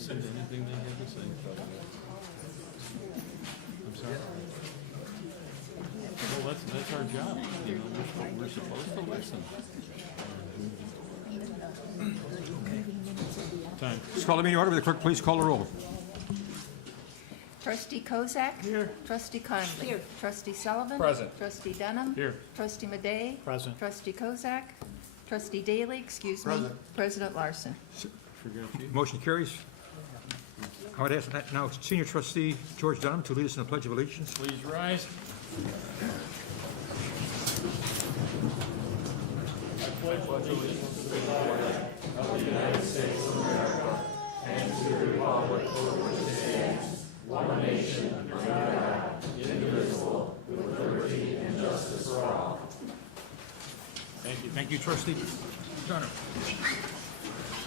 listen to anything they have to say. I'm sorry. Well, that's our job, you know, we're supposed to listen. Time. Let's call the meeting order. Will the clerk please call the roll? Trustee Kozak? Here. Trustee Conley? Here. Trustee Sullivan? Present. Trustee Dunham? Here. Trustee Madej? Present. Trustee Kozak? Trustee Daly, excuse me. President Larson. Forgot you. Motion carries. I would ask that now Senior Trustee George Dunham to lead us in the Pledge of Allegiance. Please rise. Thank you, Trustee Dunham.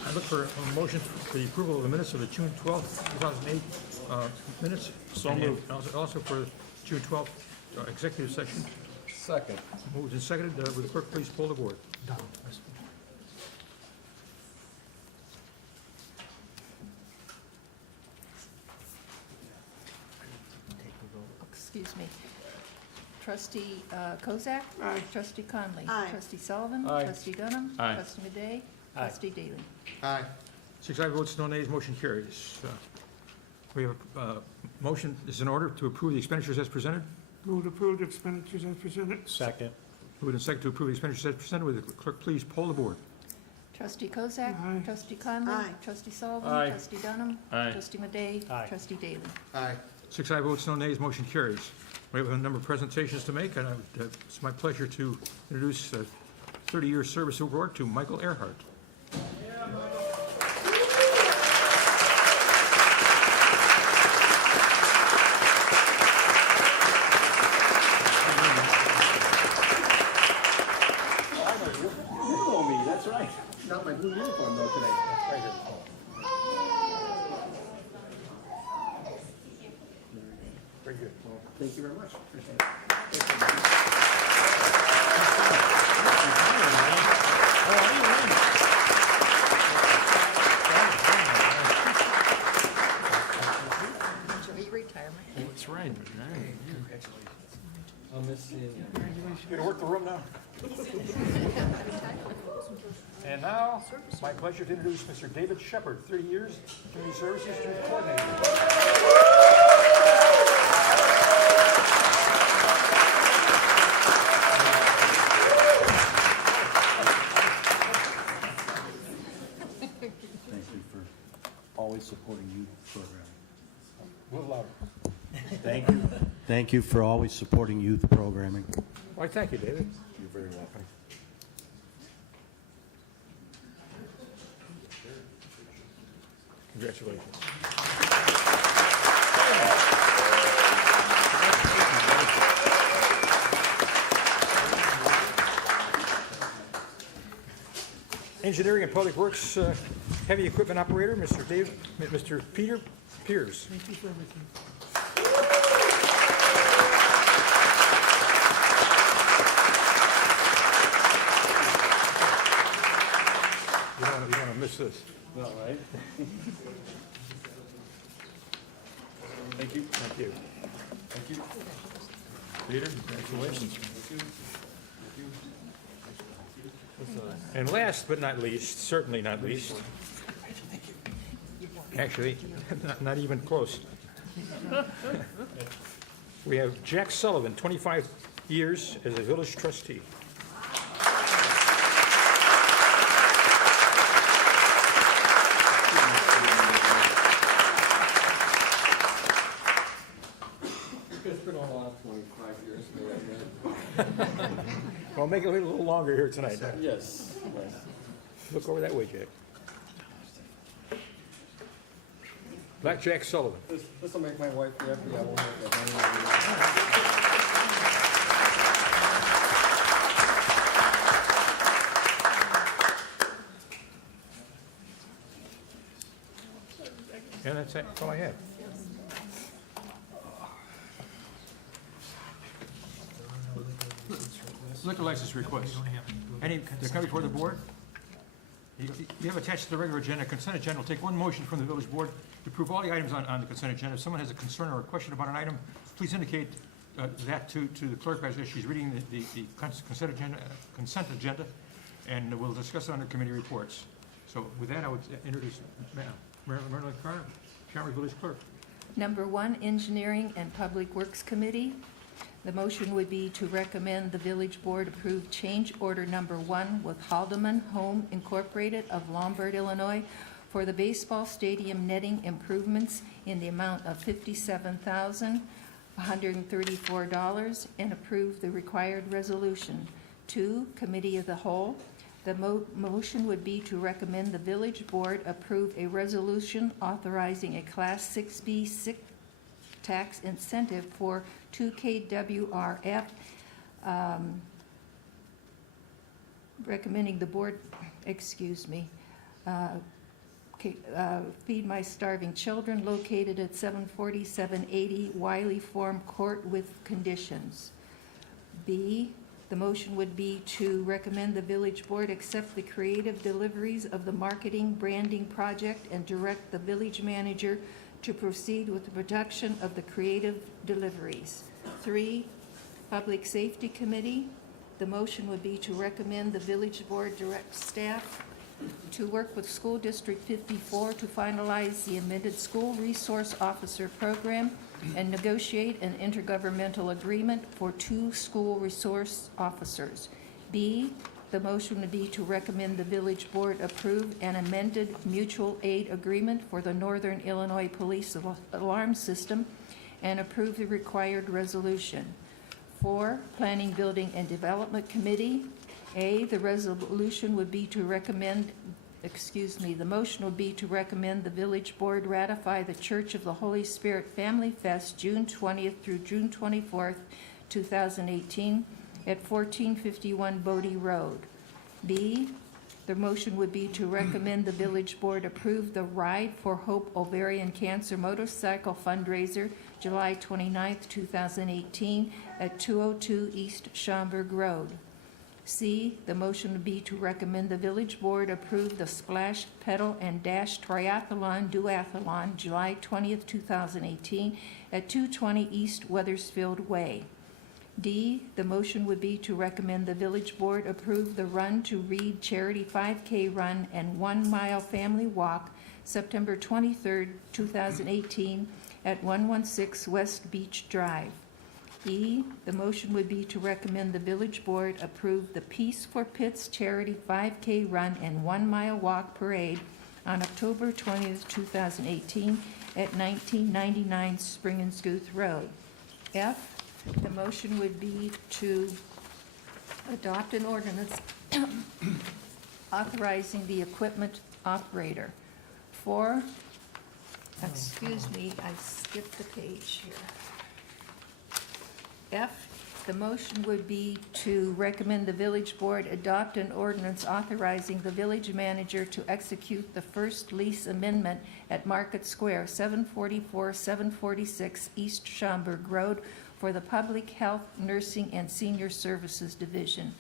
I look for a motion for the approval of the minutes of the June 12th, 2008 minutes. So moved. Also for June 12th executive session. Second. Moved and seconded. Will the clerk please poll the board? Excuse me. Trustee Kozak? Aye. Trustee Conley? Aye. Trustee Sullivan? Aye. Trustee Dunham? Aye. Trustee Madej? Aye. Trustee Daly? Aye. 6 ayes, votes, no nays, motion carries. We have a motion is in order to approve the expenditures as presented. Move to approve the expenditures as presented. Second. Moved and seconded to approve the expenditures as presented. Will the clerk please poll the board? Trustee Kozak? Aye. Trustee Conley? Aye. Trustee Sullivan? Aye. Trustee Dunham? Aye. Trustee Madej? Aye. Trustee Daly? Aye. 6 6 ayes, votes, no nays, motion carries. We have a number of presentations to make, and it's my pleasure to introduce 30-year service award to Michael Earhart. Not my blue uniform though today. That's right here. Very good. Thank you very much. Appreciate it. Enjoy your retirement. That's right. I'll miss you. You gonna work the room now? And now, it's my pleasure to introduce Mr. David Shepard, 30 years, community services, youth coordinator. Thank you for always supporting youth programming. A little louder. Thank you. Thank you for always supporting youth programming. Why, thank you, David. You're very welcome. Congratulations. Engineering and Public Works Heavy Equipment Operator, Mr. Peter Pierce. Thank you for everything. You don't want to miss this. No, right? Thank you. Thank you. Thank you. Peter, congratulations. And last but not least, certainly not least, actually, not even close. We have Jack Sullivan, 25 years as a village trustee. It's been a long 25 years. Well, make it a little longer here tonight. Yes. Look over that way, Jack. Black Jack Sullivan. This will make my wife happy. I won't have that. And that's it. That's all I have. Liquor license request. Any, they're coming before the board? You have attached to the regular agenda, consent agenda. We'll take one motion from the village board to approve all the items on the consent agenda. If someone has a concern or a question about an item, please indicate that to the clerk as she's reading the consent agenda, and we'll discuss it under committee reports. So with that, I would introduce Marilyn Carter, Schaumburg Village Clerk. Number 1, Engineering and Public Works Committee. The motion would be to recommend the village board approve change order number 1 with Haldeman Home Incorporated of Lombard, Illinois, for the baseball stadium netting improvements in the amount of $57,134 and approve the required resolution. 2, Committee of the Whole. The motion would be to recommend the village board approve a resolution authorizing a Class 6B tax incentive for 2KWRF, recommending the board, Feed My Starving Children, located at 74780 Wiley Farm Court with conditions. B, the motion would be to recommend the village board accept the creative deliveries of the marketing branding project and direct the village manager to proceed with the production of the creative deliveries. 3, Public Safety Committee. The motion would be to recommend the village board direct staff to work with School District 54 to finalize the amended school resource officer program and negotiate an intergovernmental agreement for 2 school resource officers. B, the motion would be to recommend the village board approve an amended mutual aid agreement for the Northern Illinois Police Alarm System and approve the required resolution. 4, Planning, Building, and Development Committee. A, the resolution would be to recommend, the motion would be to recommend the village board ratify the Church of the Holy Spirit Family Fest June 20th through June 24th, 2018 at 1451 Bodie Road. B, the motion would be to recommend the village board approve the Ride for Hope Ovarian Cancer Motorcycle Fundraiser July 29th, 2018 at 202 East Schaumburg Road. C, the motion would be to recommend the village board approve the Splash, Pedal, and Dash Triathlon Duathlon July 20th, 2018 at 220 East Weathersfield Way. D, the motion would be to recommend the village board approve the Run to Read Charity 5K Run and 1 Mile Family Walk September 23rd, 2018 at 116 West Beach Drive. E, the motion would be to recommend the village board approve the Peace for Pits Charity 5K Run and 1 Mile Walk Parade on October 20th, 2018 at 1999 Spring and Scooth Road. F, the motion would be to adopt an ordinance authorizing the equipment operator. 4, I skipped the page here. F, the motion would be to recommend the village board adopt an ordinance authorizing the village manager to execute the first lease amendment at Market Square, 746 East Schaumburg Road for the Public Health, Nursing, and Senior Services Division.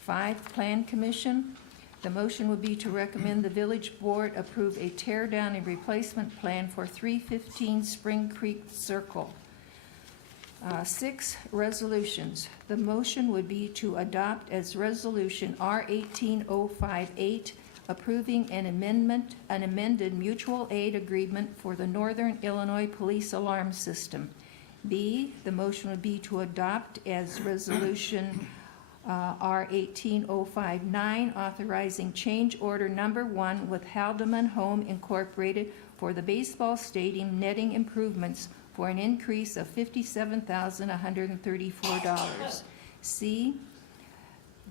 5, Plan Commission. The motion would be to recommend the village board approve a tear down and replacement plan for 315 Spring Creek Circle. 6, resolutions. The motion would be to adopt as resolution R18058, approving an amended mutual aid agreement for the Northern Illinois Police Alarm System. B, the motion would be to adopt as resolution R18059, authorizing change order number 1 with Haldeman Home Incorporated for the baseball stadium netting improvements for an increase of $57,134. C,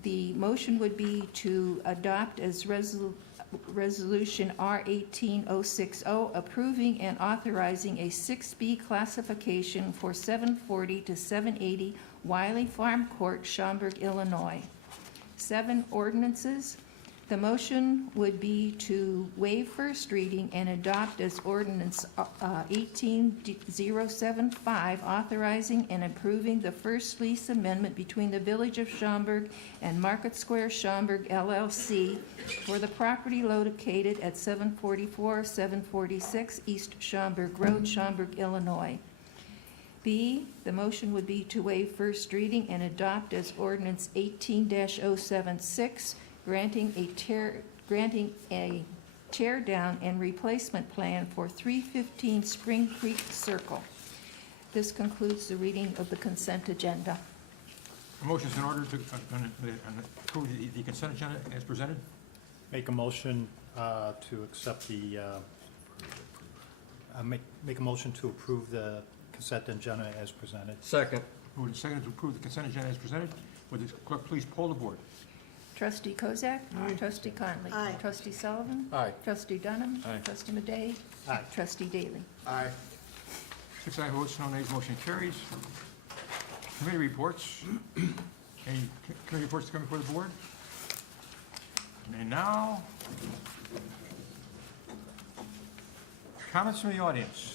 the motion would be to adopt as resolution R18060, approving and authorizing a 6B classification for 740 to 780 Wiley Farm Court, Schaumburg, Illinois. 7, ordinances. The motion would be to waive first reading and adopt as ordinance 18075, authorizing and approving the first lease amendment between the Village of Schaumburg and Market Square Schaumburg LLC for the property located at 746 East Schaumburg Road, Schaumburg, Illinois. B, the motion would be to waive first reading and adopt as ordinance 18-076, granting a tear down and replacement plan for 315 Spring Creek Circle. This concludes the reading of the consent agenda. A motion is in order to approve the consent agenda as presented. Make a motion to accept the, make a motion to approve the consent agenda as presented. Second. Moved and seconded to approve the consent agenda as presented. Would the clerk please poll the board? Trustee Kozak? Aye. Trustee Conley? Aye. Trustee Sullivan? Aye. Trustee Dunham? Aye. Trustee Madey? Aye. Trustee Daly? Aye. 6 ayes, votes, no nays, motion carries. Committee reports. Any committee reports to come before the board? And now, comments from the audience.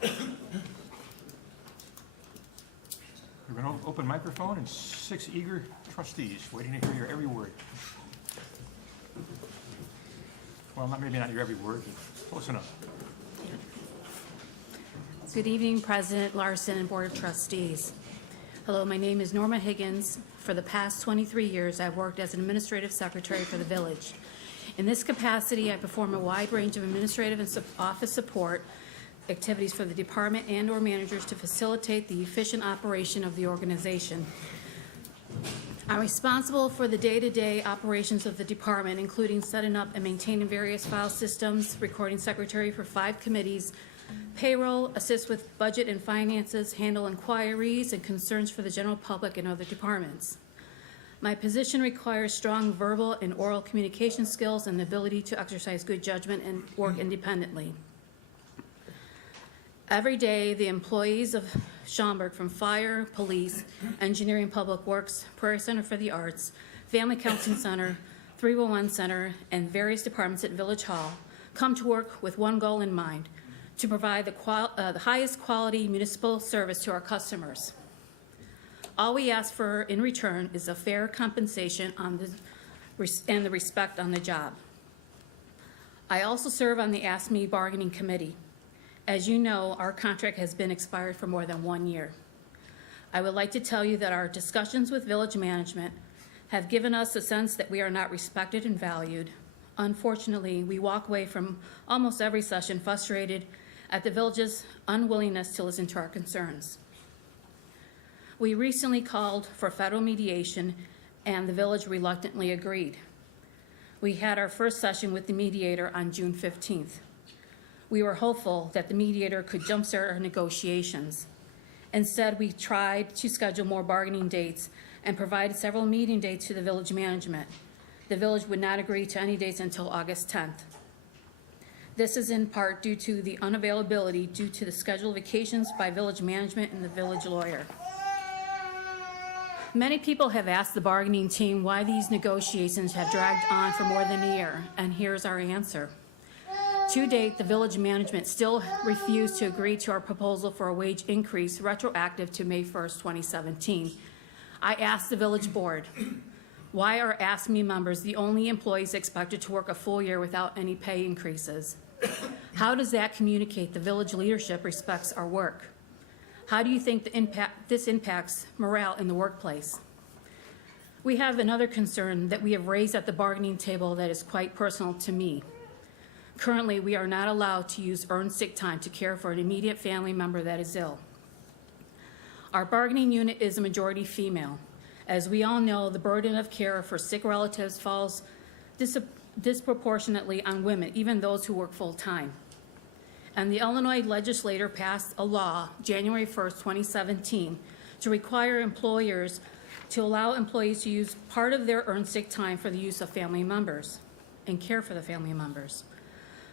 We have an open microphone and 6 eager trustees waiting to hear your every word. Well, maybe not your every word, but close enough. Good evening, President Larson and Board of Trustees. Hello, my name is Norma Higgins. For the past 23 years, I've worked as an administrative secretary for the village. In this capacity, I perform a wide range of administrative and office support activities for the department and/or managers to facilitate the efficient operation of the organization. I'm responsible for the day-to-day operations of the department, including setting up and maintaining various file systems, recording secretary for 5 committees, payroll, assist with budget and finances, handle inquiries and concerns for the general public and other departments. My position requires strong verbal and oral communication skills and the ability to exercise good judgment and work independently. Every day, the employees of Schaumburg, from fire, police, engineering, public works, Prairie Center for the Arts, Family Counseling Center, 311 Center, and various departments at Village Hall, come to work with one goal in mind: to provide the highest quality municipal service to our customers. All we ask for in return is a fair compensation and the respect on the job. I also serve on the Ask Me Bargaining Committee. As you know, our contract has been expired for more than 1 year. I would like to tell you that our discussions with village management have given us a sense that we are not respected and valued. Unfortunately, we walk away from almost every session frustrated at the village's unwillingness to listen to our concerns. We recently called for federal mediation, and the village reluctantly agreed. We had our first session with the mediator on June 15th. We were hopeful that the mediator could jumpstart our negotiations. Instead, we tried to schedule more bargaining dates and provided several meeting dates to the village management. The village would not agree to any dates until August 10th. This is in part due to the unavailability due to the scheduled vacations by village management and the village lawyer. Many people have asked the bargaining team why these negotiations have dragged on for more than a year, and here's our answer. To date, the village management still refused to agree to our proposal for a wage increase retroactive to May 1st, 2017. I asked the village board, why are Ask Me members the only employees expected to work a full year without any pay increases? How does that communicate the village leadership respects our work? How do you think this impacts morale in the workplace? We have another concern that we have raised at the bargaining table that is quite personal to me. Currently, we are not allowed to use earned sick time to care for an immediate family member that is ill. Our bargaining unit is a majority female. As we all know, the burden of care for sick relatives falls disproportionately on women, even those who work full-time. And the Illinois legislature passed a law, January 1st, 2017, to require employers to allow employees to use part of their earned sick time for the use of family members and care for the family members.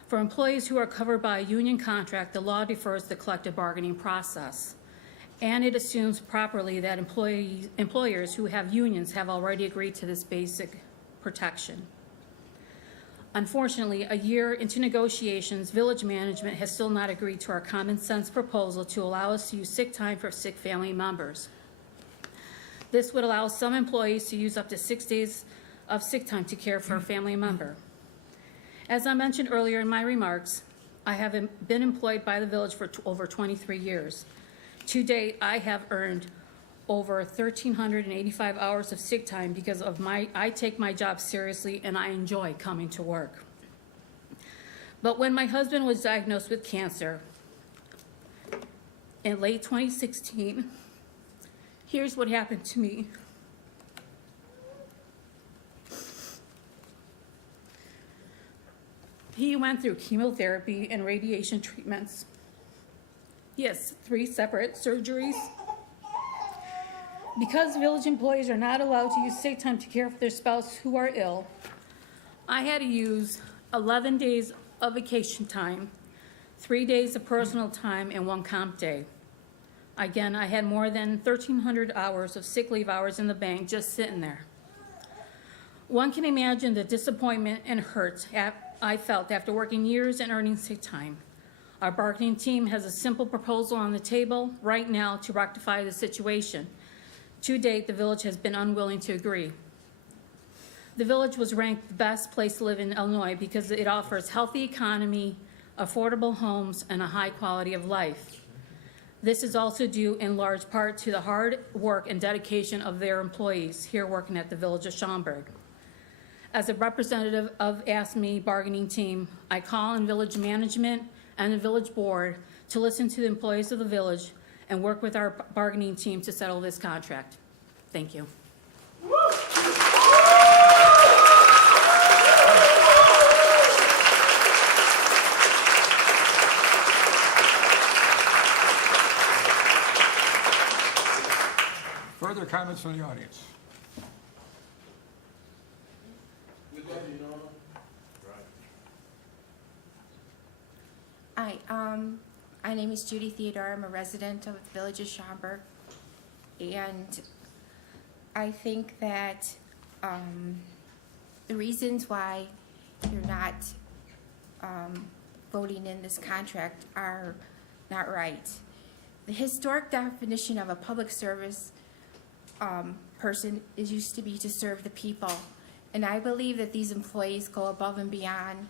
For employees who are covered by a union contract, the law defers the collective bargaining process. and it assumes properly that employers who have unions have already agreed to this basic protection. Unfortunately, a year into negotiations, village management has still not agreed to our common sense proposal to allow us to use sick time for sick family members. This would allow some employees to use up to 6 days of sick time to care for a family member. As I mentioned earlier in my remarks, I have been employed by the village for over 23 years. To date, I have earned over 1,385 hours of sick time because of I take my job seriously and I enjoy coming to work. But when my husband was diagnosed with cancer in late 2016, here's what happened to me. He went through chemotherapy and radiation treatments. Yes, 3 separate surgeries. Because village employees are not allowed to use sick time to care for their spouse who are ill, I had to use 11 days of vacation time, 3 days of personal time, and 1 comp day. Again, I had more than 1,300 hours of sick leave hours in the bank just sitting there. One can imagine the disappointment and hurt I felt after working years and earning sick time. Our bargaining team has a simple proposal on the table right now to rectify the situation. To date, the village has been unwilling to agree. The village was ranked the best place to live in Illinois because it offers healthy economy, affordable homes, and a high quality of life. This is also due in large part to the hard work and dedication of their employees here working at the Village of Schaumburg. As a representative of ASME bargaining team, I call on village management and the village board to listen to the employees of the village and work with our bargaining team to settle this contract. Thank you. Further comments from the audience? Hi, my name is Judy Theodore. I'm a resident of the Village of Schaumburg, and I think that the reasons why you're not voting in this contract are not right. The historic definition of a public service person used to be to serve the people, and I believe that these employees go above and beyond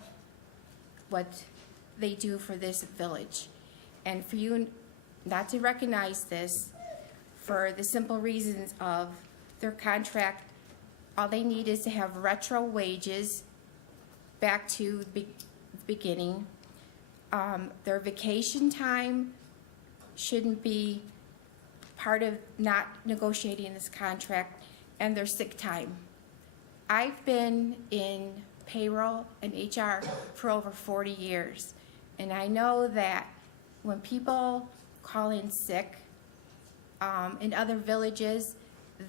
what they do for this village. And for you not to recognize this for the simple reasons of their contract, all they need is to have retro wages back to the beginning. Their vacation time shouldn't be part of not negotiating this contract, and their sick time. I've been in payroll and HR for over 40 years. And I know that when people call in sick in other villages,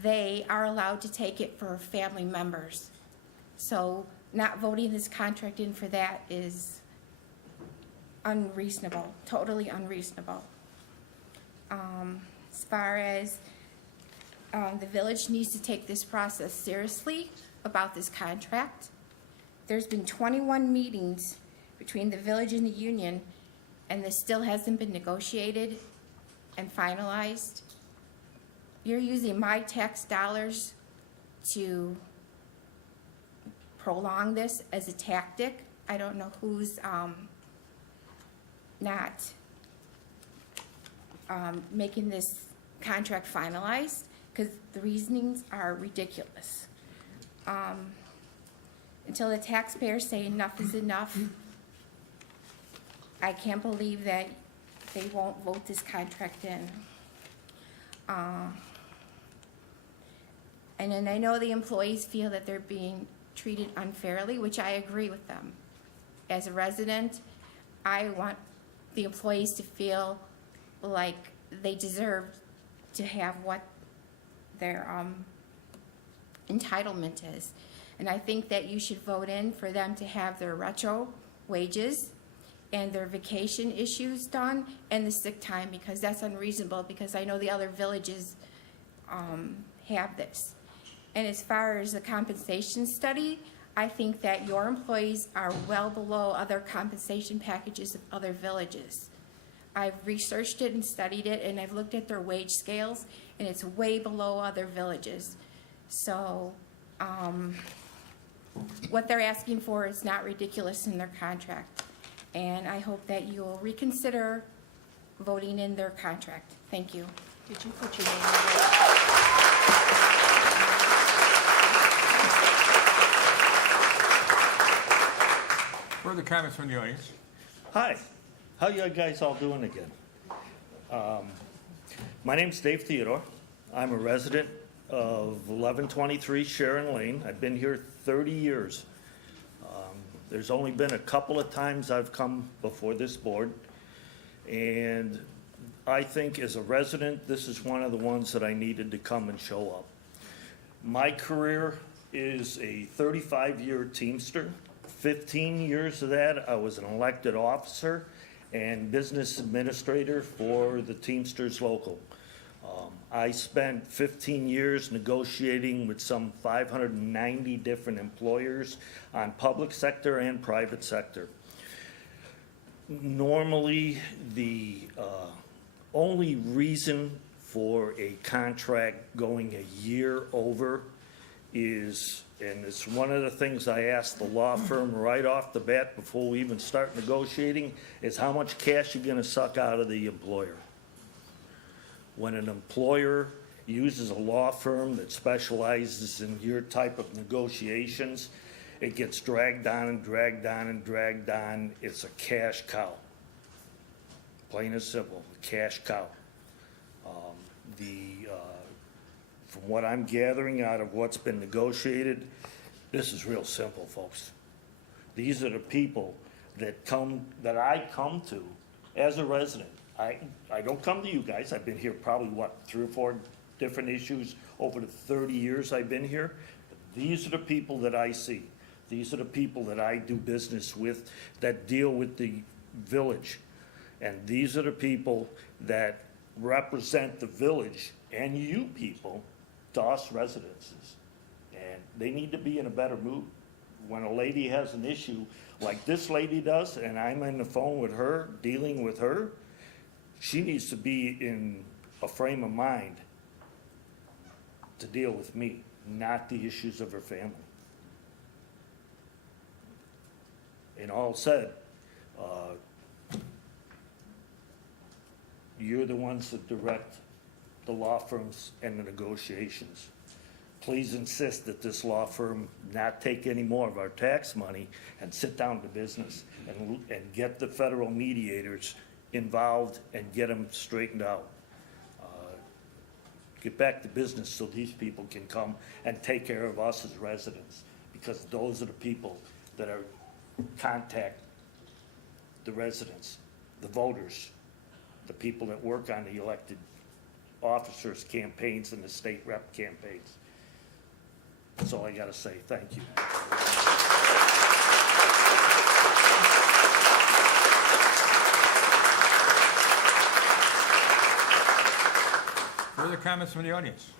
they are allowed to take it for family members. So not voting this contract in for that is unreasonable, totally unreasonable. As far as the village needs to take this process seriously about this contract. There's been 21 meetings between the village and the union, and this still hasn't been negotiated and finalized. You're using my tax dollars to prolong this as a tactic. I don't know who's not making this contract finalized, because the reasonings are ridiculous. Until the taxpayers say enough is enough, I can't believe that they won't vote this contract in. And then I know the employees feel that they're being treated unfairly, which I agree with them. As a resident, I want the employees to feel like they deserve to have what their entitlement is. And I think that you should vote in for them to have their retro wages and their vacation issues done, and the sick time, because that's unreasonable, because I know the other villages have this. And as far as the compensation study, I think that your employees are well below other compensation packages of other villages. I've researched it and studied it, and I've looked at their wage scales, and it's way below other villages. So, what they're asking for is not ridiculous in their contract. And I hope that you will reconsider voting in their contract. Thank you. Did you put your name on it? Further comments from the audience? Hi, how you guys all doing again? My name's Dave Theodore. I'm a resident of 1123 Sharon Lane. I've been here 30 years. There's only been a couple of times I've come before this board, and I think as a resident, this is one of the ones that I needed to come and show up. My career is a 35-year Teamster. 15 years of that, I was an elected officer and business administrator for the Teamsters local. I spent 15 years negotiating with some 590 different employers on public sector and private sector. Normally, the only reason for a contract going a year over is, and it's one of the things I asked the law firm right off the bat before we even start negotiating, is how much cash you're gonna suck out of the employer. When an employer uses a law firm that specializes in your type of negotiations, it gets dragged on and dragged on and dragged on. It's a cash cow. Plain and simple, a cash cow. From what I'm gathering out of what's been negotiated, this is real simple, folks. These are the people that I come to as a resident. I don't come to you guys. I've been here probably, 3 or 4 different issues over the 30 years I've been here. These are the people that I see. These are the people that I do business with, that deal with the village. And these are the people that represent the village and you people to us residences. And they need to be in a better mood. When a lady has an issue like this lady does, and I'm on the phone with her, dealing with her, she needs to be in a frame of mind to deal with me, not the issues of her family. And all said, you're the ones that direct the law firms and the negotiations. Please insist that this law firm not take any more of our tax money and sit down to business and get the federal mediators involved and get them straightened out. Get back to business so these people can come and take care of us as residents, because those are the people that are contact the residents, the voters, the people that work on the elected officers' campaigns and the state rep campaigns. That's all I gotta say. Thank you. Further comments from the audience?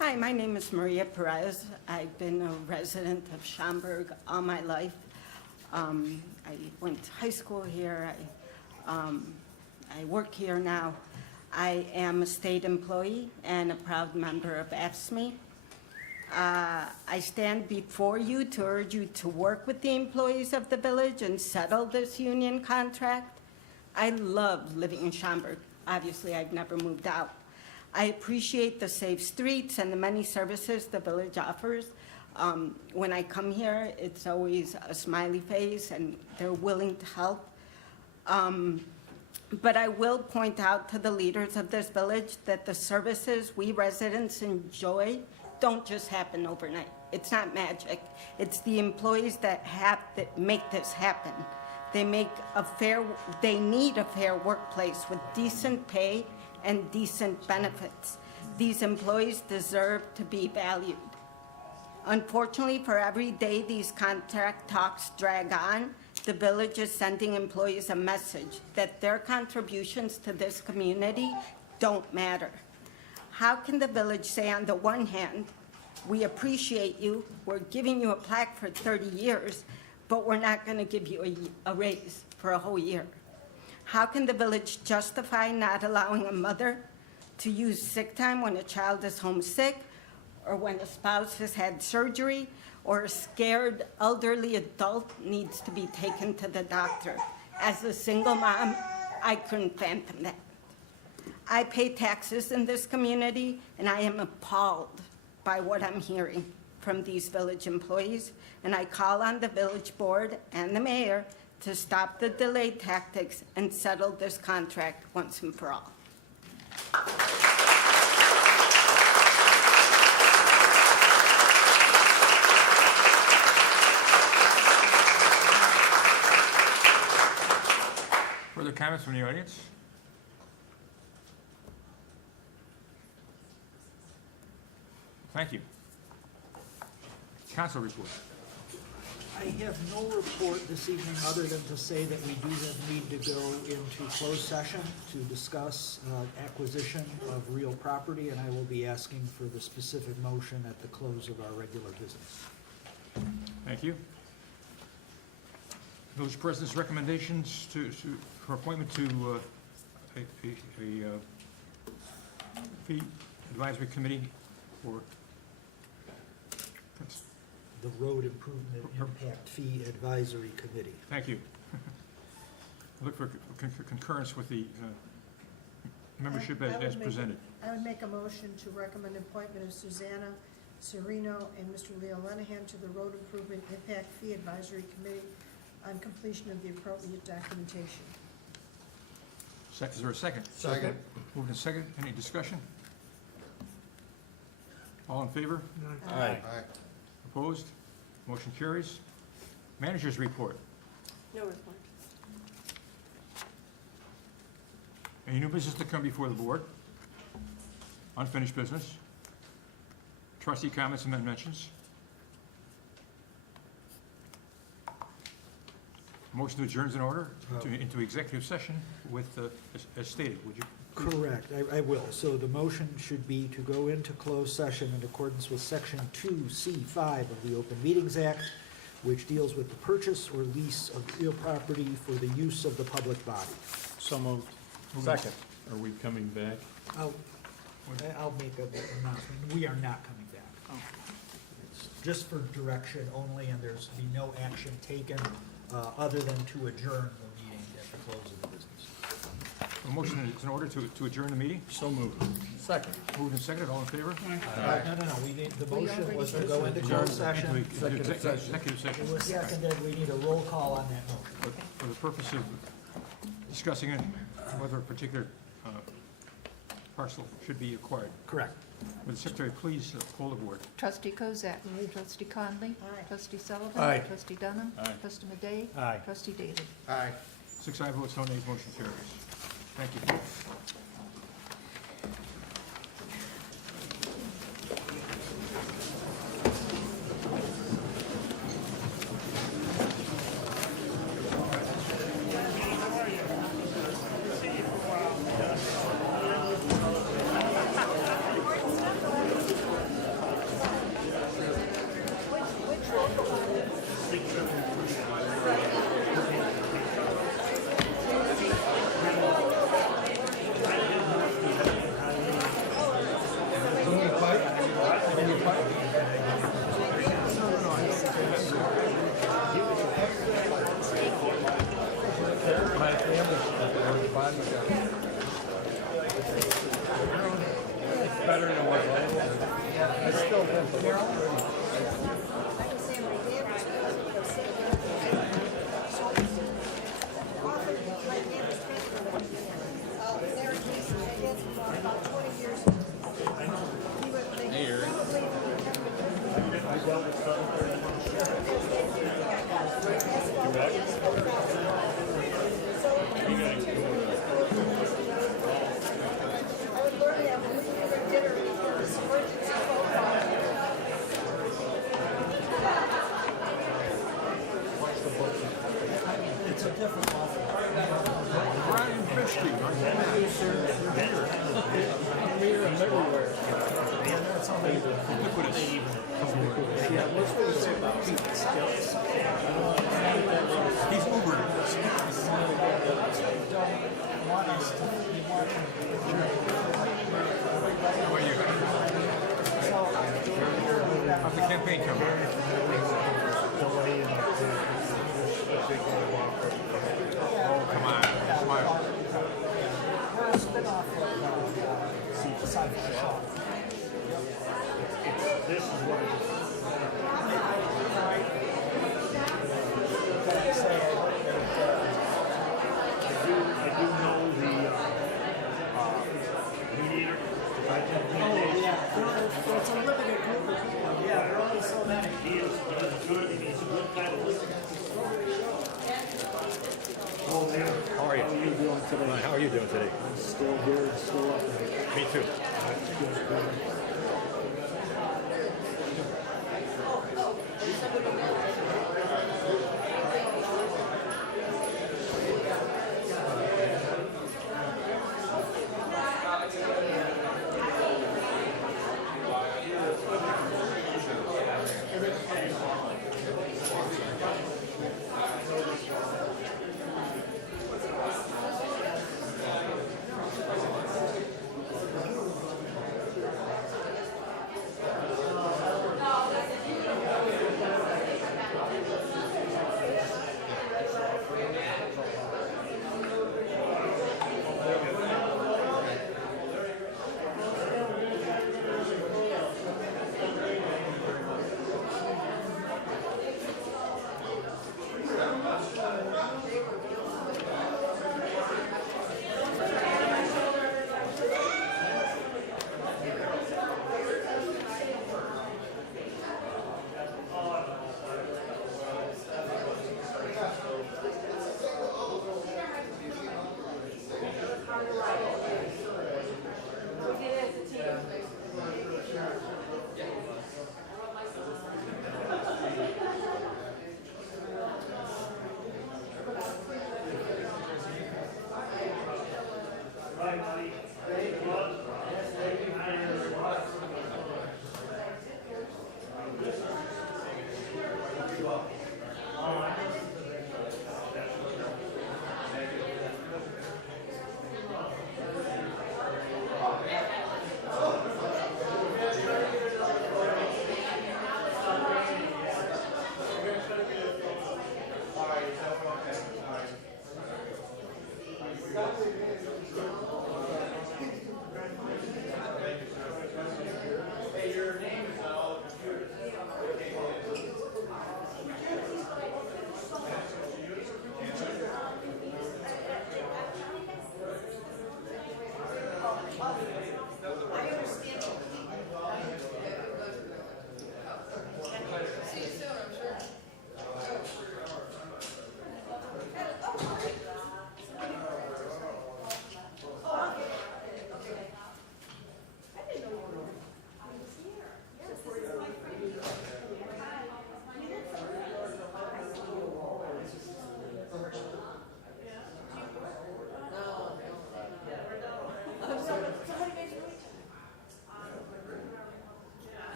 Hi, my name is Maria Perez. I've been a resident of Schaumburg all my life. I went to high school here. I work here now. I am a state employee and a proud member of AFSCME. I stand before you to urge you to work with the employees of the village and settle this union contract. I love living in Schaumburg. Obviously, I've never moved out. I appreciate the safe streets and the many services the village offers. When I come here, it's always a smiley face and they're willing to help. But I will point out to the leaders of this village that the services we residents enjoy don't just happen overnight. It's not magic. It's the employees that make this happen. They need a fair workplace with decent pay and decent benefits. These employees deserve to be valued. Unfortunately, for every day these contract talks drag on, the village is sending employees a message that their contributions to this community don't matter. How can the village say on the one hand, we appreciate you, we're giving you a plaque for 30 years, but we're not going to give you a raise for a whole year? How can the village justify not allowing a mother to use sick time when a child is homesick, or when a spouse has had surgery, or a scared elderly adult needs to be taken to the doctor? As a single mom, I couldn't fathom that. I pay taxes in this community, and I am appalled by what I'm hearing from these village employees, and I call on the village board and the mayor to stop the delay tactics and settle this contract once and for all. Further comments from the audience? Thank you. Council report. I have no report this evening other than to say that we do need to go into closed session to discuss acquisition of real property, and I will be asking for the specific motion at the close of our regular business. Thank you. Village President's recommendations for appointment to a fee advisory committee for The Road Improvement Impact Fee Advisory Committee. Thank you. Look for concurrence with the membership as presented. I would make a motion to recommend appointment of Susanna Serino and Mr. Leo Lenahan to the Road Improvement Impact Fee Advisory Committee on completion of the appropriate documentation. Is there a second? Second. Moved and second. Any discussion? All in favor? Aye. Opposed? Motion carries. Managers report. No report. Any new business to come before the board? Unfinished business? Trustee comments and mentions? Motion to adjourn is in order into executive session with, as stated. Would you? Correct, I will. So the motion should be to go into closed session in accordance with Section 2C5 of the Open Meetings Act, which deals with the purchase or lease of real property for the use of the public body. So moved. Second. Are we coming back? I'll make an announcement. We are not coming back. It's just for direction only, and there's be no action taken other than to adjourn the meeting at the close of the business. A motion is in order to adjourn the meeting. So moved. Second. Moved and seconded. All in favor? No, we need, the motion was to go into closed session. Executive session. It was seconded, we need a roll call on that motion. For the purpose of discussing it, whether a particular parcel should be acquired. Correct. Would the secretary please poll the board? Trustee Kozak. Trustee Conley. Trustee Sullivan. Aye. Trustee Dunham. Aye. Trustee Madey. Aye. Trustee David. Aye. 6 ayes, votes no nays, motion carries. Thank you. It's a different level. Brian Christie, I'm here and everywhere. ubiquitous. Yeah, what's what you say about people skills? He's Ubered. How about you? How's the campaign coming? Oh, come on, smile. We're a spin-off of Sci-Fi Shop. This is what it is. I do know the mediator. Oh, yeah, it's a limited group of people, yeah, there are only so many. He is good, and he's a good medalist. How are you? How are you doing today? How are you doing today? Still here, still up there. Me too.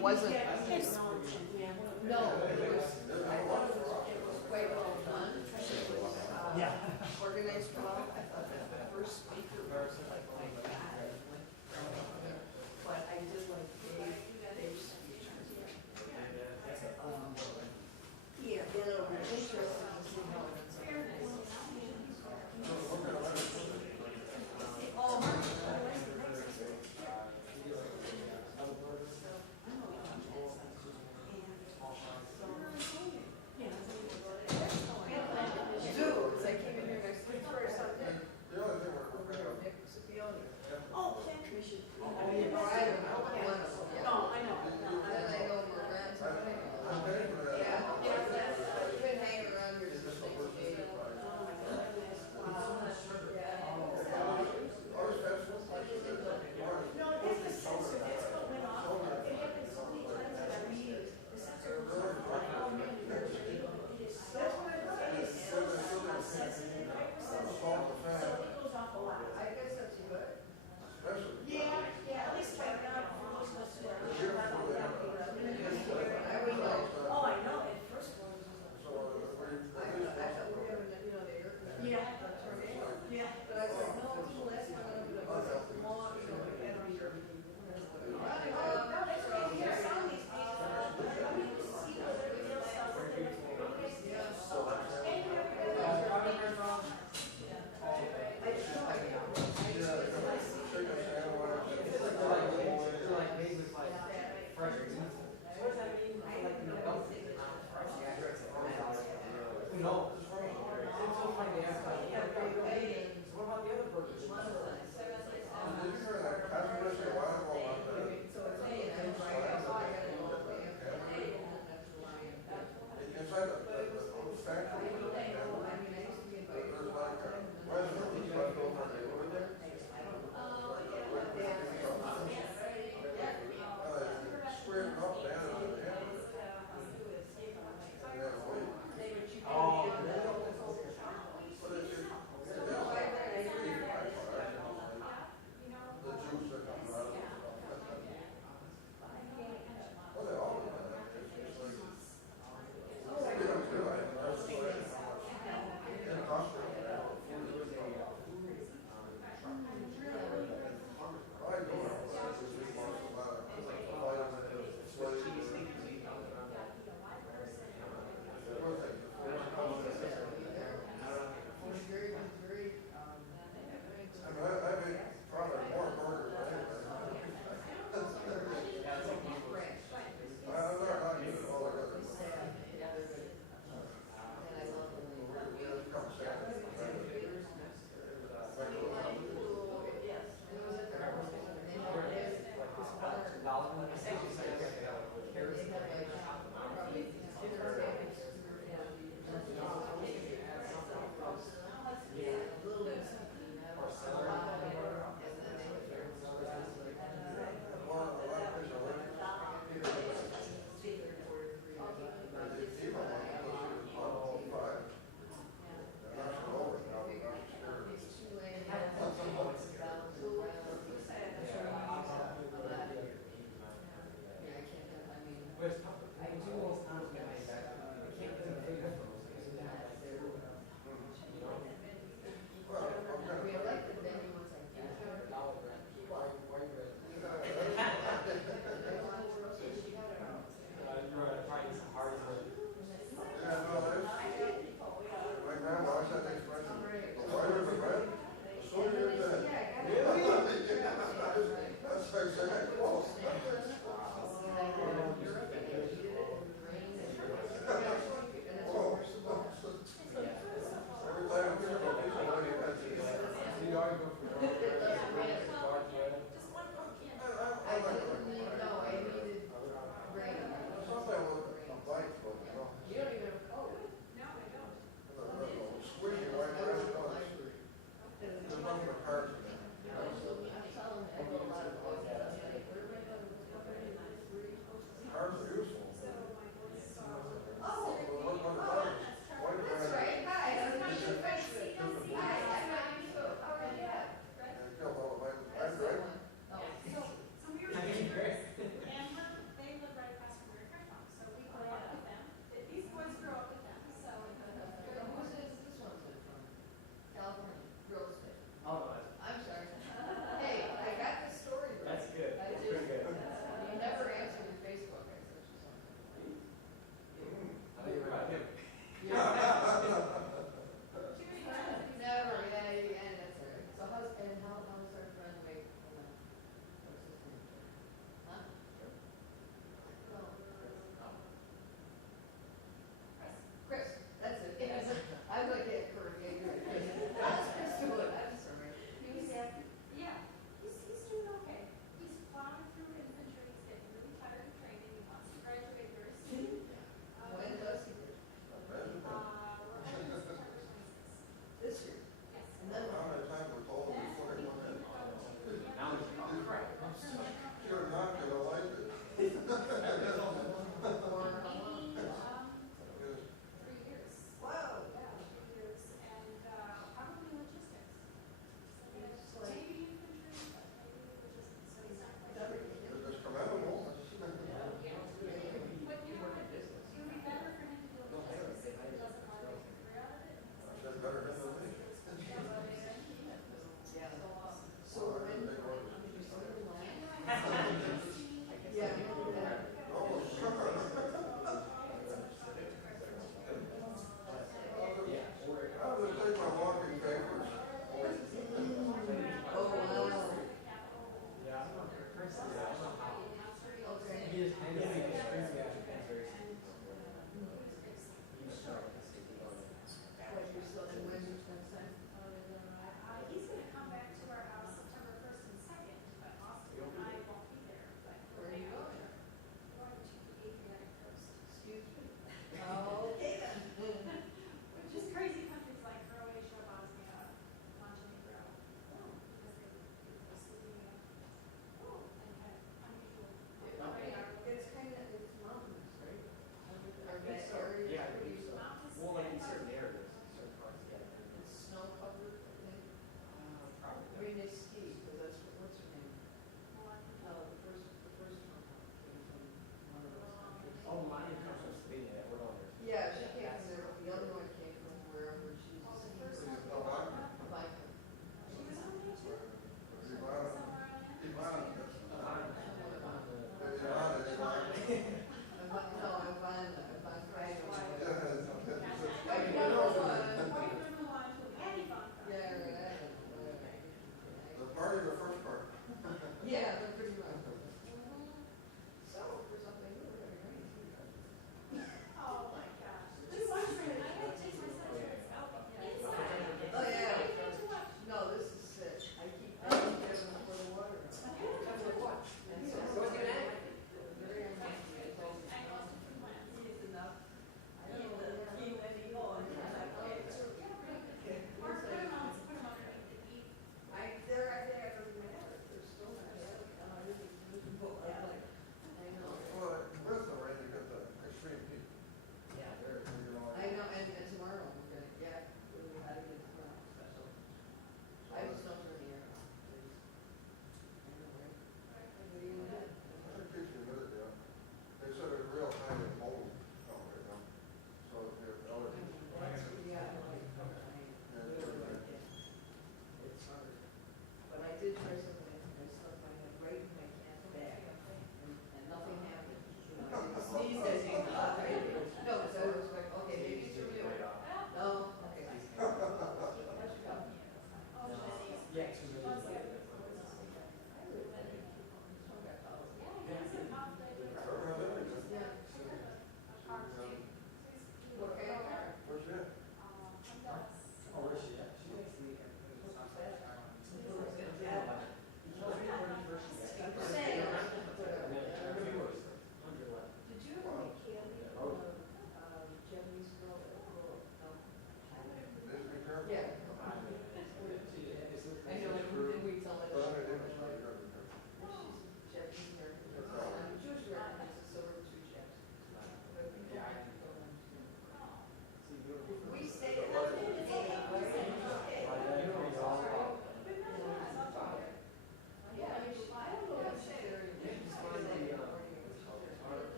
Wasn't. No, it was quite well done. Yeah. Organized well. I thought that the first speaker was like, oh my God. But I did like Dave's speech. Yeah, it'll be interesting to see how it's. Oh,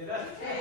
Get up.